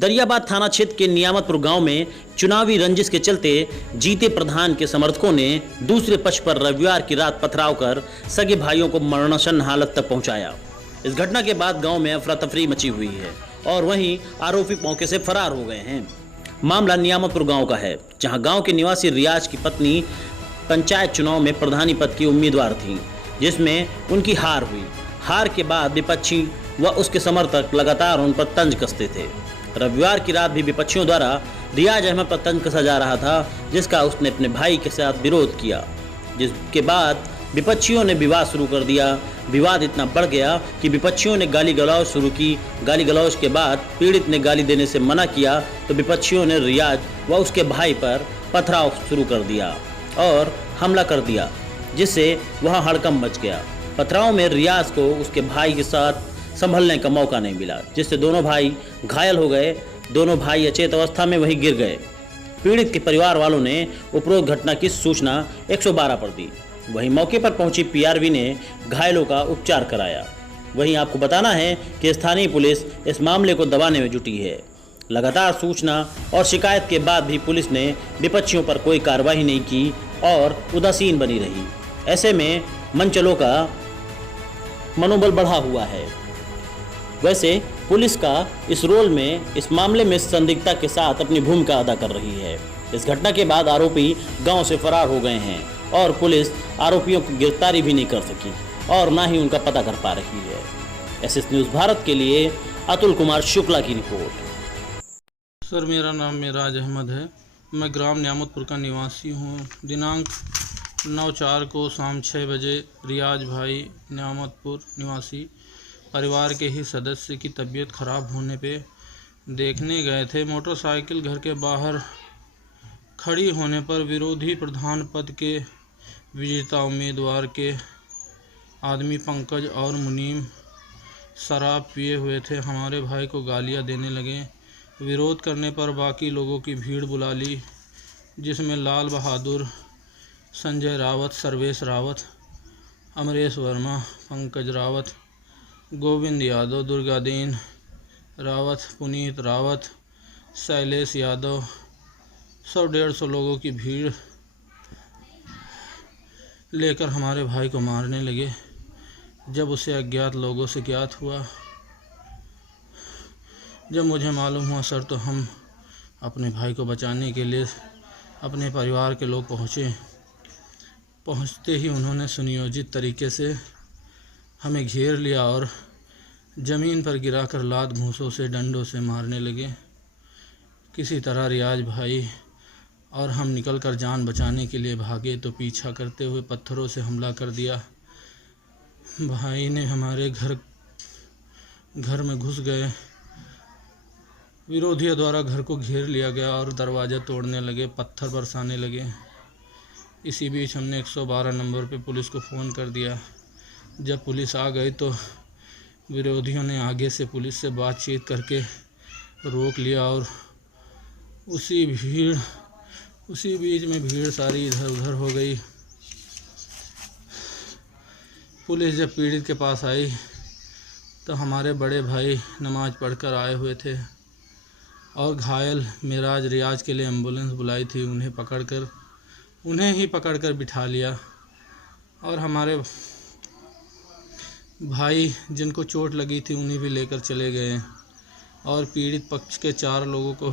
दरियाबाद थाना क्षेत्र के नियामतपुर गांव में चुनावी रंजिश के चलते जीते प्रधान के समर्थकों ने दूसरे पक्ष पर रविवार की रात पथराव कर सगे भाइयों को मरणासन हालत तक पहुंचाया। इस घटना के बाद गांव में अफरा तफरी मची हुई है और वहीं आरोपी मौके से फरार हो गए हैं। मामला नियामतपुर गांव का है, जहां गांव के निवासी रियाज की पत्नी पंचायत चुनाव में प्रधानी पद की उम्मीदवार थी, जिसमें उनकी हार हुई। हार के बाद विपक्षी व उसके समर्थक लगातार उन पर तंज कसते थे। रविवार की रात भी विपक्षियों द्वारा रियाज अहमद पर तंज कसा जा रहा था, जिसका उसने अपने भाई के साथ विरोध किया, जिसके बाद विपक्षियों ने विवाद शुरू कर दिया। विवाद इतना बढ़ गया कि विपक्षियों ने गाली गलौज शुरू की। गाली गलौज के बाद पीड़ित ने गाली देने से मना किया तो विपक्षियों ने रियाज व उसके भाई पर पथराव शुरू कर दिया और हमला कर दिया, जिससे वहां हड़कंप मच गया। पथराव में रियाज को उसके भाई के साथ संभलने का मौका नहीं मिला, जिससे दोनों भाई घायल हो गए। दोनों भाई अचेत अवस्था में वहीं गिर गए। पीड़ित के परिवार वालों ने उपरोक्त घटना की सूचना 112 पर दी। वहीं मौके पर पहुंची पीआरवी ने घायलों का उपचार कराया। वहीं आपको बताना है कि स्थानीय पुलिस इस मामले को दबाने में जुटी है। लगातार सूचना और शिकायत के बाद भी पुलिस ने विपक्षियों पर कोई कार्रवाई नहीं की और उदासीन बनी रही। ऐसे में मनचलों का मनोबल बढ़ा हुआ है। वैसे पुलिस का इस रोल में, इस मामले में संदिग्धता के साथ अपनी भूमिका अदा कर रही है। इस घटना के बाद आरोपी गांव से फरार हो गए हैं और पुलिस आरोपियों की गिरफ्तारी भी नहीं कर सकी और ना ही उनका पता कर पा रही है। एसएस न्यूज़ भारत के लिए अतुल कुमार शुक्ला की रिपोर्ट। सर, मेरा नाम मिराज अहमद है। मैं ग्राम नियामतपुर का निवासी हूँ। दिनांक 9/4 को शाम 6 बजे रियाज भाई नियामतपुर निवासी परिवार के ही सदस्य की तबीयत खराब होने पे देखने गए थे। मोटरसाइकिल घर के बाहर खड़ी होने पर विरोधी प्रधान पद के विजेता उम्मीदवार के आदमी पंकज और मुनीम शराब पिए हुए थे। हमारे भाई को गालियां देने लगे। विरोध करने पर बाकी लोगों की भीड़ बुला ली, जिसमें लाल बहादुर, संजय रावत, सर्वेश रावत, अमरेश वर्मा, पंकज रावत, गोविंद यादव, दुर्गादीन रावत, पुनीत रावत, शैलेश यादव, 100-150 लोगों की भीड़ लेकर हमारे भाई को मारने लगे। जब उसे अज्ञात लोगों से ज्ञात हुआ, जब मुझे मालूम हुआ सर, तो हम अपने भाई को बचाने के लिए अपने परिवार के लोग पहुंचते ही उन्होंने सुनियोजित तरीके से हमें घेर लिया और ज़मीन पर गिराकर लात घूंसों से, डंडों से मारने लगे। किसी तरह रियाज भाई और हम निकलकर जान बचाने के लिए भागे तो पीछा करते हुए पत्थरों से हमला कर दिया। भाई ने हमारे घर में घुस गए। विरोधियों द्वारा घर को घेर लिया गया और दरवाज़ा तोड़ने लगे, पत्थर बरसाने लगे। इसी बीच हमने 112 नंबर पे पुलिस को फ़ोन कर दिया। जब पुलिस आ गई तो विरोधियों ने आगे से पुलिस से बातचीत करके रोक लिया और उसी बीच में भीड़ सारी इधर उधर हो गई। पुलिस जब पीड़ित के पास आई तो हमारे बड़े भाई नमाज पढ़कर आए हुए थे और घायल मिराज रियाज के लिए एम्बुलेंस बुलाई थी। उन्हें ही पकड़कर बिठा लिया और हमारे भाई जिनको चोट लगी थी उन्हें भी लेकर चले गए और पीड़ित पक्ष के 4 लोगों को